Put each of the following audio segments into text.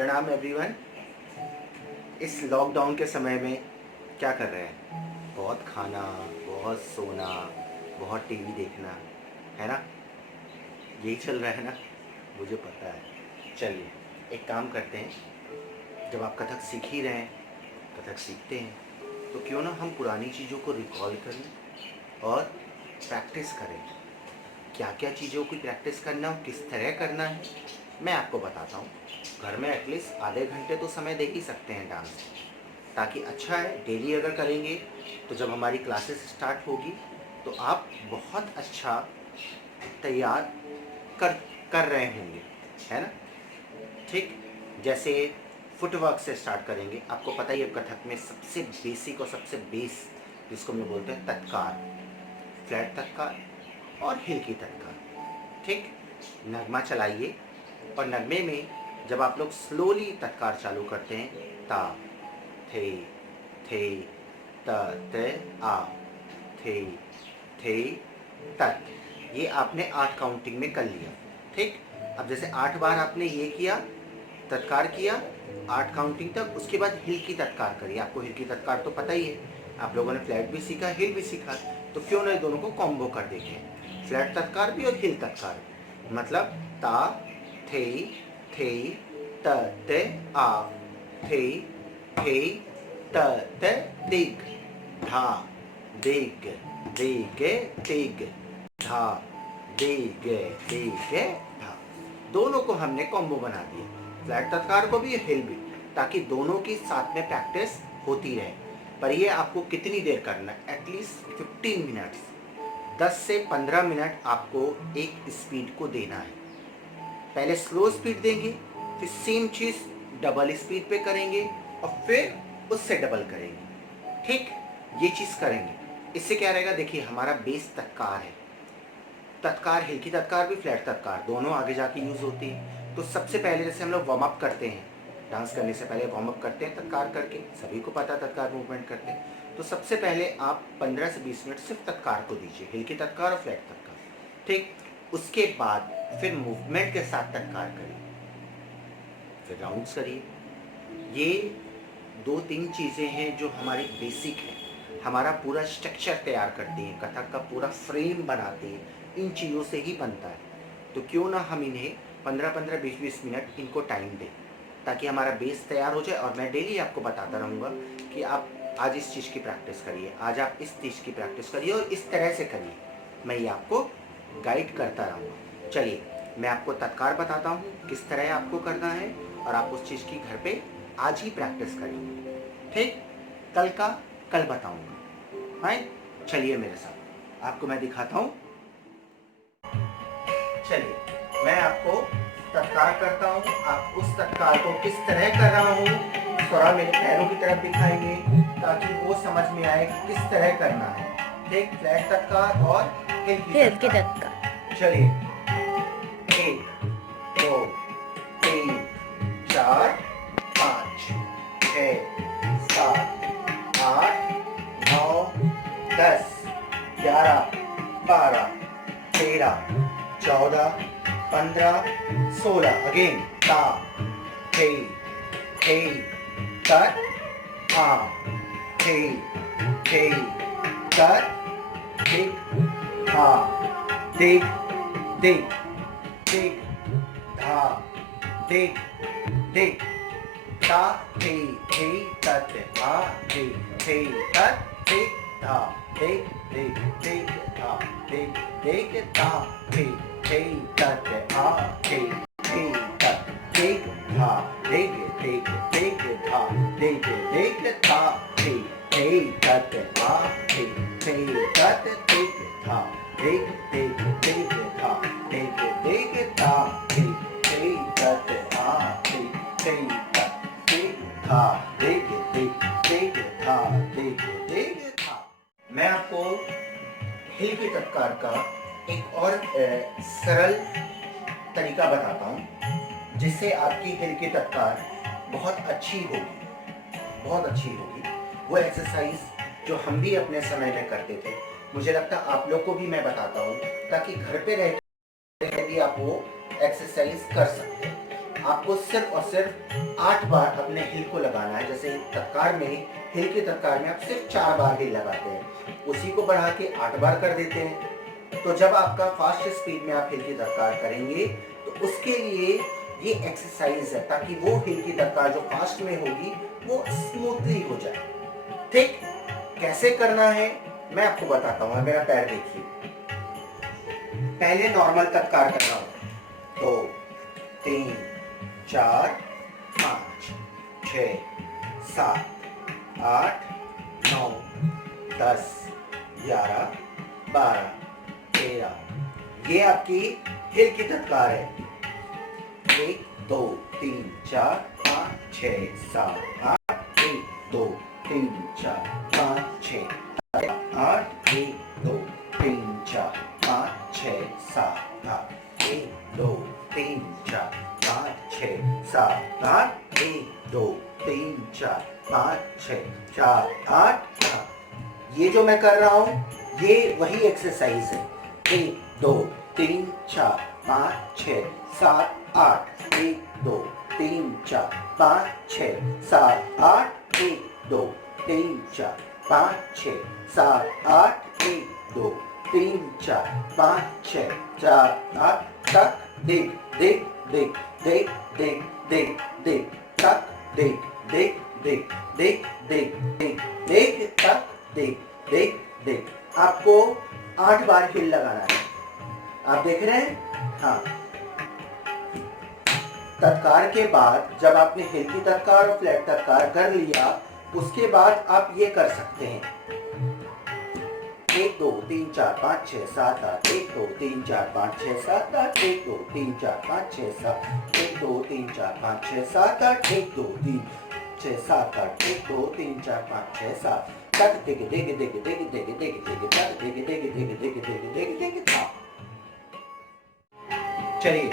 प्रणाम एवरीवन। इस लॉकडाउन के समय में क्या कर रहे हैं? बहुत खाना, बहुत सोना, बहुत टीवी देखना, है ना? यही चल रहा है ना, मुझे पता है। चलिए एक काम करते हैं, जब आप कथक सीख ही रहे हैं, कथक सीखते हैं, तो क्यों ना हम पुरानी चीज़ों को रिकॉल करें और प्रैक्टिस करें। क्या क्या चीज़ों की प्रैक्टिस करना और किस तरह करना है मैं आपको बताता हूँ। घर में एटलीस्ट आधे घंटे तो समय दे ही सकते हैं डांस, ताकि अच्छा है। डेली अगर करेंगे तो जब हमारी क्लासेस स्टार्ट होगी तो आप बहुत अच्छा तैयार कर कर रहे होंगे, है ना? ठीक, जैसे फुटवर्क से स्टार्ट करेंगे। आपको पता ही है कथक में सबसे बेसिक और सबसे बेस जिसको हम लोग बोलते हैं तत्कार, फ्लैट तत्कार और हिल की तत्कार। ठीक, नगमा चलाइए और नगमे में जब आप लोग स्लोली तत्कार चालू करते हैं, ता थे थे त ते आ, थे थे तत, ये आपने 8 काउंटिंग में कर लिया। ठीक, अब जैसे 8 बार आपने ये किया, तत्कार किया 8 काउंटिंग तक, उसके बाद हिल की तत्कार करिए। आपको हिल की तत्कार तो पता ही है, आप लोगों ने फ्लैट भी सीखा, हिल भी सीखा, तो क्यों ना दोनों को कॉम्बो कर देते हैं, फ्लैट तत्कार भी और हिल तत्कार भी। मतलब ता थे थे त ते आ, थे थे त ते दिग, धा दिग दिग दिग, धा दिग दिग धा। दोनों को हमने कॉम्बो बना दिया, फ्लैट तत्कार को भी हिल भी, ताकि दोनों की साथ में प्रैक्टिस होती रहे। पर ये आपको कितनी देर करना है? एटलीस्ट 15 मिनट्स, 10 से 15 मिनट आपको एक स्पीड को देना है। पहले स्लो स्पीड देंगे, फिर सेम चीज़ डबल स्पीड पे करेंगे और फिर उससे डबल करेंगे। ठीक, ये चीज़ करेंगे। इससे क्या रहेगा? देखिए हमारा बेस तत्कार है, तत्कार हिल की तत्कार भी, फ्लैट तत्कार दोनों आगे जाके यूज़ होती है। तो सबसे पहले जैसे हम लोग वार्म अप करते हैं, डांस करने से पहले वार्म अप करते हैं तत्कार करके, सभी को पता है तत्कार मूवमेंट करते हैं। तो सबसे पहले आप 15 से 20 मिनट सिर्फ तत्कार को दीजिए, हिल की तत्कार और फ्लैट तत्कार। ठीक, उसके बाद फिर मूवमेंट के साथ तत्कार करिए, फिर राउंड्स करिए। ये 2-3 चीज़ें हैं जो हमारी बेसिक है, हमारा पूरा स्ट्रक्चर तैयार करती हैं, कथक का पूरा फ्रेम बनाती हैं, इन चीज़ों से ही बनता है। तो क्यों ना हम इन्हें 15-15, 20-20 मिनट इनको टाइम दें, ताकि हमारा बेस तैयार हो जाए। और मैं डेली आपको बताता रहूँगा कि आप आज इस चीज़ की प्रैक्टिस करिए, आज आप इस चीज़ की प्रैक्टिस करिए और इस तरह से करिए। मैं ये आपको गाइड करता रहूँगा। चलिए मैं आपको तत्कार बताता हूँ किस तरह आपको करना है, और आप उस चीज़ की घर पे आज ही प्रैक्टिस करेंगे। ठीक, कल का कल बताऊँगा। हाँ, चलिए मेरे साथ आपको मैं दिखाता हूँ। चलिए मैं आपको तत्कार करता हूँ, आप उस तत्कार को किस तरह कर रहा हूँ थोड़ा मेरे पैरों की तरफ दिखाएंगे, ताकि वो समझ में आए कि किस तरह करना है। ठीक, फ्लैट तत्कार और हिल की तत्कार। चलिए 1 2 3 4 5 6 7 8 9 10 11 12 13 14 15 16। अगेन ता थे थे तत आ, थे थे तत दिग धा दिग दिग दिग धा दिग दिग, ता थे तत आ, थे तत दिग धा दिग दिग दिग धा दिग दिग धा थे तत आ, थे तत दिग धा दिग दिग दिग धा दिग दिग धा थे तत आ, थे तत दिग धा दिग दिग दिग धा दिग दिग धा थे तत आ, थे तत दिग धा दिग दिग दिग धा दिग दिग धा। मैं आपको हिल की तत्कार का एक और सरल तरीका बताता हूँ, जिससे आपकी हिल की तत्कार बहुत अच्छी होगी, बहुत अच्छी होगी। वो एक्सरसाइज जो हम भी अपने समय में करते थे, मुझे लगता है आप लोग को भी मैं बताता हूँ, ताकि घर पे रह के भी आप वो एक्सरसाइज कर सकते हैं। आपको सिर्फ और सिर्फ 8 बार अपने हिल को लगाना है। जैसे तत्कार में हिल के तत्कार में आप सिर्फ 4 बार हिल लगाते हैं, उसी को बढ़ा के 8 बार कर देते हैं। तो जब आपका फास्ट स्पीड में आप हिल की तत्कार करेंगे तो उसके लिए ये एक्सरसाइज है, ताकि वो हिल की तत्कार जो फास्ट में होगी वो स्मूथली हो जाए। ठीक, कैसे करना है मैं आपको बताता हूँ। मेरा पैर देखिए, पहले नॉर्मल तत्कार कर रहा हूँ, 2 3 4 5 6 7 8 9 10 11 12 13। ये आपकी हिल की तत्कार है। 1 2 3 4 5 6 7 8 1 2 3 4 5 6 8 1 2 3 4 5 6 7 8 1 2 3 4 5 6 7 8 1 2 3 4 5 6 4 8 8। ये जो मैं कर रहा हूँ ये वही एक्सरसाइज है। 1 2 3 4 5 6 7 8 1 2 3 4 5 6 7 8 1 2 3 4 5 6 7 8 1 2 3 4 5 6 4 8 तक देख देख देख देख देख देख देख तक देख देख देख देख देख देख देख तक देख देख देख। आपको 8 बार हिल लगाना है। आप देख रहे हैं? हाँ। तत्कार के बाद जब आपने हिल की तत्कार और फ्लैट तत्कार कर लिया, उसके बाद आप ये कर सकते हैं। 1 2 3 4 5 6 7 8 1 2 3 4 5 6 7 8 1 2 3 4 5 6 7 1 2 3 4 5 6 7 8 1 2 3 6 7 8 1 2 3 4 5 6 7 तक देख देख देख देख देख देख देख तक देख देख देख देख देख देख देख था। चलिए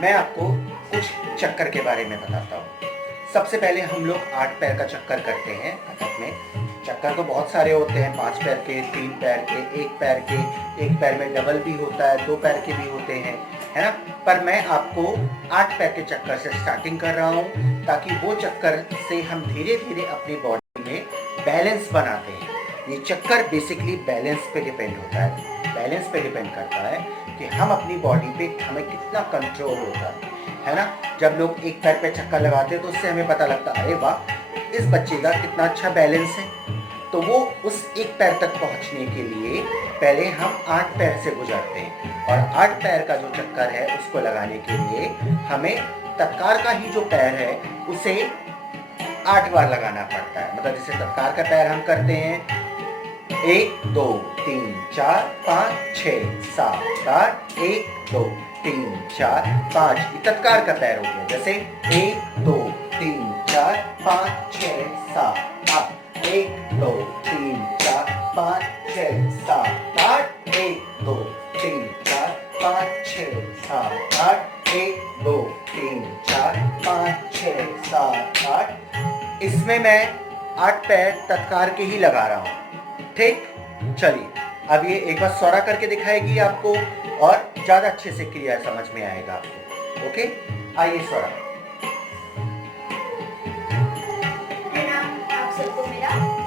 मैं आपको कुछ चक्कर के बारे में बताता हूँ। सबसे पहले हम लोग 8 पैर का चक्कर करते हैं कथक में। चक्कर तो बहुत सारे होते हैं, 5 पैर के, 3 पैर के, 1 पैर के, 1 पैर में डबल भी होता है, 2 पैर के भी होते हैं, है ना। पर मैं आपको 8 पैर के चक्कर से स्टार्टिंग कर रहा हूँ, ताकि वो चक्कर से हम धीरे धीरे अपनी बॉडी में बैलेंस बनाते हैं। ये चक्कर बेसिकली बैलेंस पे डिपेंड होता है, बैलेंस पे डिपेंड करता है कि हम अपनी बॉडी पे हमें कितना कंट्रोल होता है ना। जब लोग 1 पैर पे चक्कर लगाते हैं तो उससे हमें पता लगता है, अरे वाह इस बच्चे का कितना अच्छा बैलेंस है। तो वो उस 1 पैर तक पहुंचने के लिए पहले हम 8 पैर से गुजरते हैं, और 8 पैर का जो चक्कर है उसको लगाने के लिए हमें तत्कार का ही जो पैर है उसे 8 बार लगाना पड़ता है। मतलब जैसे तत्कार का पैर हम करते हैं 1 2 3 4 5 6 7 8 1 2 3 4 5, तत्कार का पैर हो गया। जैसे 1 2 3 4 5 6 7 8 1 2 3 4 5 6 7 8 1 2 3 4 5 6 7 8 1 2 3 4 5 6 7 8। इसमें मैं 8 पैर तत्कार के ही लगा रहा हूँ। ठीक, चलिए अब ये एक बार सौरा करके दिखाएगी आपको, और ज्यादा अच्छे से क्लियर समझ में आएगा आपको। ओके, आइए सौरा। आप सबको मेरा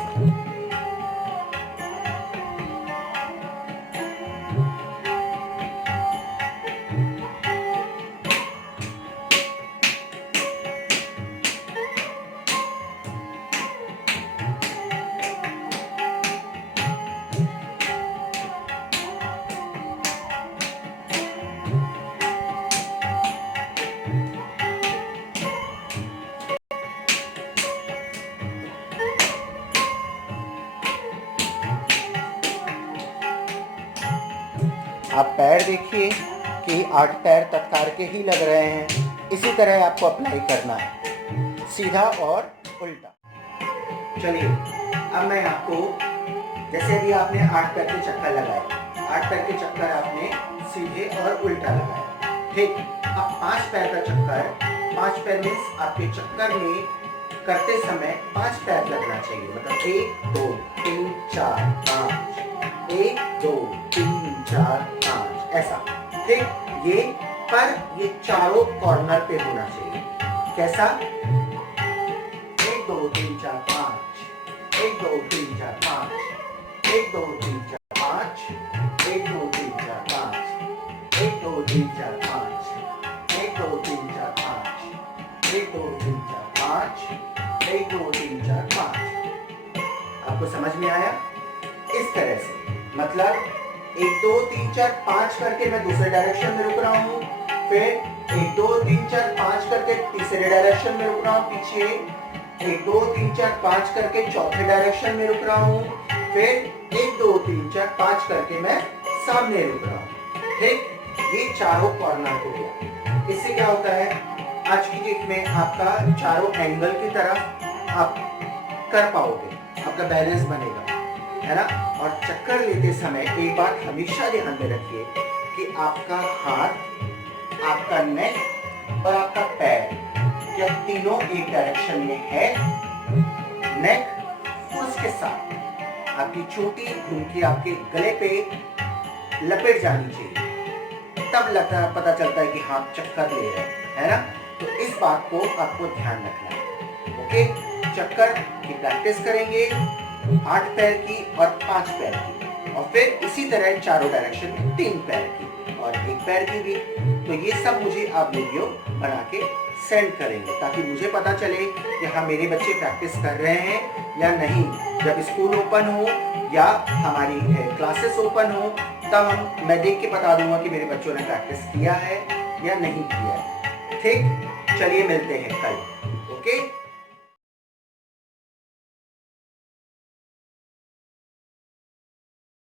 आप पैर देखिए कि 8 पैर तत्कार के ही लग रहे हैं। इसी तरह आपको अप्लाई करना है, सीधा और उल्टा। चलिए अब मैं आपको, जैसे भी आपने 8 पैर के चक्कर लगाए, 8 पैर के चक्कर आपने सीधे और उल्टा लगाया। ठीक, अब 5 पैर का चक्कर, 5 पैर मीन्स आपके चक्कर में करते समय 5 पैर लगना चाहिए। मतलब 1 2 3 4 5, 1 2 3 4 5, ऐसा। ठीक, ये पर ये चारों कॉर्नर पे होना चाहिए। कैसा? 1 2 3 4 5, 1 2 3 4 5, 1 2 3 4 5, 1 2 3 4 5, 1 2 3 4 5, 1 2 3 4 5, 1 2 3 4 5, 1 2 3 4 5। आपको समझ में आया? इस तरह से, मतलब 1 2 3 4 5 करके मैं दूसरे डायरेक्शन में रुक रहा हूँ, फिर 1 2 3 4 5 करके तीसरे डायरेक्शन में रुक रहा हूँ पीछे, 1 2 3 4 5 करके चौथे डायरेक्शन में रुक रहा हूँ, फिर 1 2 3 4 5 करके मैं सामने रुक रहा हूँ। ठीक, ये चारों कॉर्नर हो गया। इससे क्या होता है, आज की डेट में आपका चारों एंगल की तरफ आप कर पाओगे, आपका बैलेंस बनेगा, है ना। और चक्कर लेते समय एक बात हमेशा ध्यान में रखिए कि आपका हाथ, आपका नेक और आपका पैर, क्या तीनों एक डायरेक्शन में है? नेक, उसके साथ आपकी चोटी घूम के आपके गले पे लपेट जानी चाहिए, तब पता चलता है कि हाँ चक्कर ले रहे हैं, है ना। तो इस बात को आपको ध्यान रखना है। ओके, चक्कर की प्रैक्टिस करेंगे 8 पैर की और 5 पैर की, और फिर इसी तरह चारों डायरेक्शन में 3 पैर की और 1 पैर की भी। तो ये सब मुझे आप वीडियो बना के सेंड करेंगे ताकि मुझे पता चले कि हाँ मेरे बच्चे प्रैक्टिस कर रहे हैं या नहीं। जब स्कूल ओपन हो या हमारी क्लासेस ओपन हो, तब मैं देख के बता दूंगा कि मेरे बच्चों ने प्रैक्टिस किया है या नहीं किया है। ठीक, चलिए मिलते हैं कल। ओके।